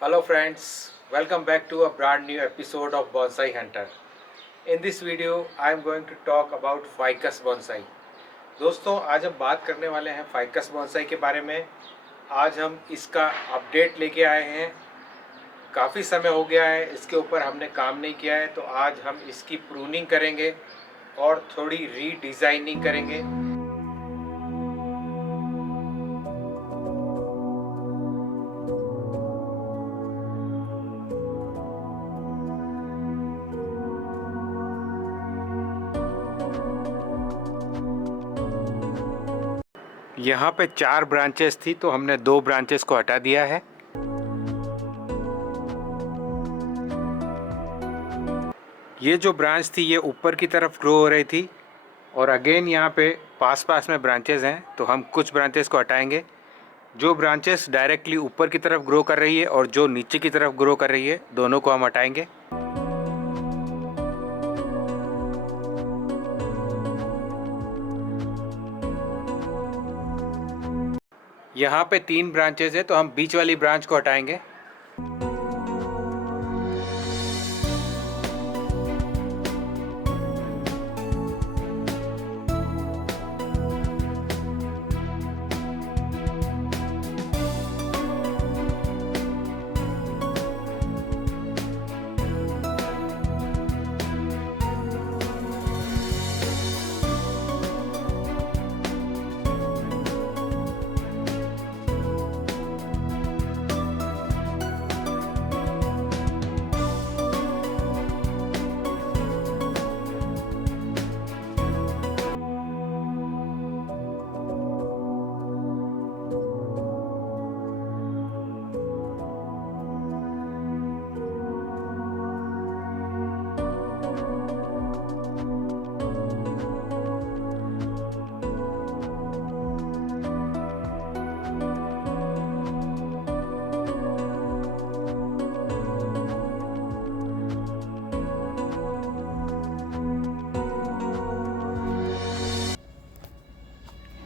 Hello friends, welcome back to a brand new episode of Bonsai Hunter. In this video, I am going to talk about ficus bonsai. दोस्तों आज हम बात करने वाले हैं ficus bonsai के बारे में। आज हम इसका अपडेट लेके आए हैं। काफ़ी समय हो गया है इसके ऊपर हमने काम नहीं किया है, तो आज हम इसकी प्रूनिंग करेंगे और थोड़ी रीडिज़ाइनिंग करेंगे। यहाँ पे 4 ब्रांचेस थी, तो हमने 2 ब्रांचेस को हटा दिया है। ये जो ब्रांच थी ये ऊपर की तरफ ग्रो हो रही थी और अगेन यहाँ पे पास में ब्रांचेस हैं, तो हम कुछ ब्रांचेस को हटाएंगे। जो ब्रांचेस डायरेक्टली ऊपर की तरफ ग्रो कर रही है और जो नीचे की तरफ ग्रो कर रही है, दोनों को हम हटाएंगे। यहाँ पे 3 ब्रांचेस है, तो हम बीच वाली ब्रांच को हटाएंगे।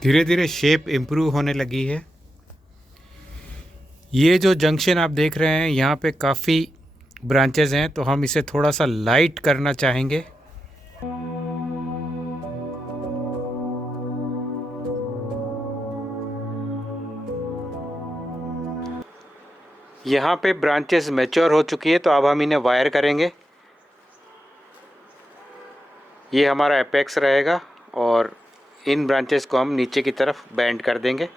धीरे धीरे शेप इम्प्रूव होने लगी है। ये जो जंक्शन आप देख रहे हैं, यहाँ पे काफ़ी ब्रांचेस हैं, तो हम इसे थोड़ा सा लाइट करना चाहेंगे। यहाँ पे ब्रांचेस मैच्योर हो चुकी है, तो अब हम इन्हें वायर करेंगे। ये हमारा एपेक्स रहेगा और इन ब्रांचेस को हम नीचे की तरफ बेंड कर देंगे।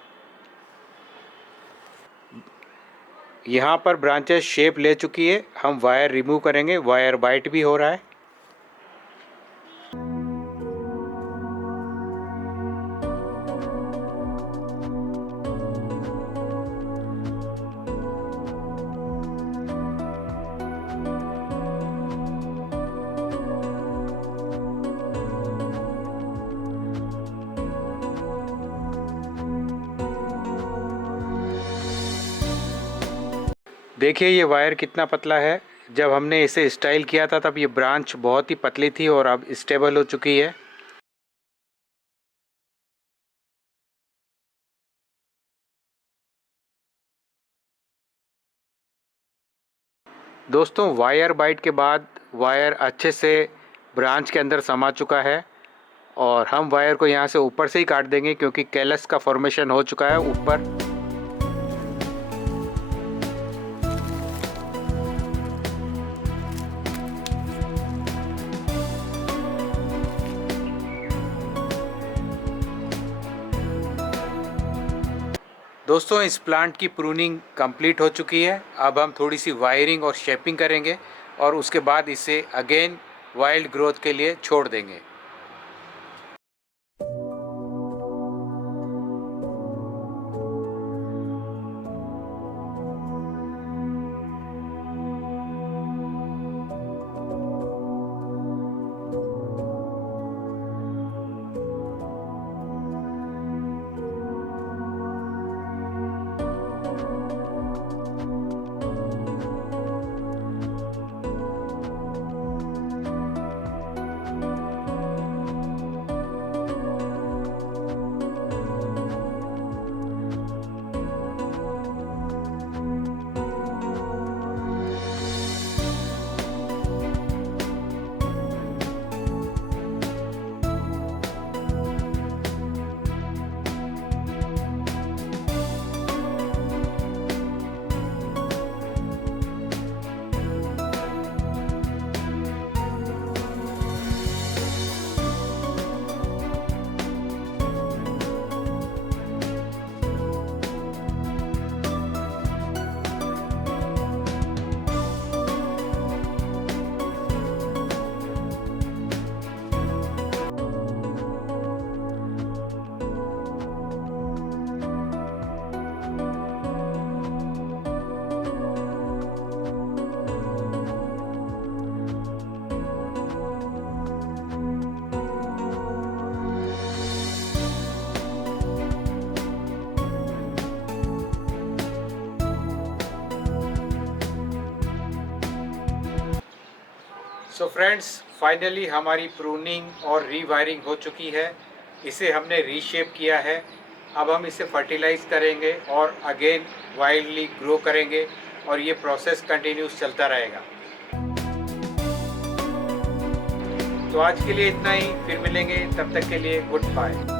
यहाँ पर ब्रांचेस शेप ले चुकी है, हम वायर रिमूव करेंगे। वायर बाइट भी हो रहा है। देखिए ये वायर कितना पतला है। जब हमने इसे स्टाइल किया था तब ये ब्रांच बहुत ही पतली थी और अब स्टेबल हो चुकी है। दोस्तों वायर बाइट के बाद वायर अच्छे से ब्रांच के अंदर समा चुका है और हम वायर को यहाँ से ऊपर से ही काट देंगे, क्योंकि कैलस का फॉर्मेशन हो चुका है ऊपर। दोस्तों इस प्लांट की प्रूनिंग कंप्लीट हो चुकी है। अब हम थोड़ी सी वायरिंग और शेपिंग करेंगे और उसके बाद इसे अगेन वाइल्ड ग्रोथ के लिए छोड़ देंगे। सो फ्रेंड्स, फाइनली हमारी प्रूनिंग और रीवायरिंग हो चुकी है। इसे हमने रीशेप किया है। अब हम इसे फर्टिलाइज करेंगे और अगेन वाइल्डली ग्रो करेंगे और ये प्रोसेस कंटिन्यूस चलता रहेगा। तो आज के लिए इतना ही, फिर मिलेंगे, तब तक के लिए गुड बाय।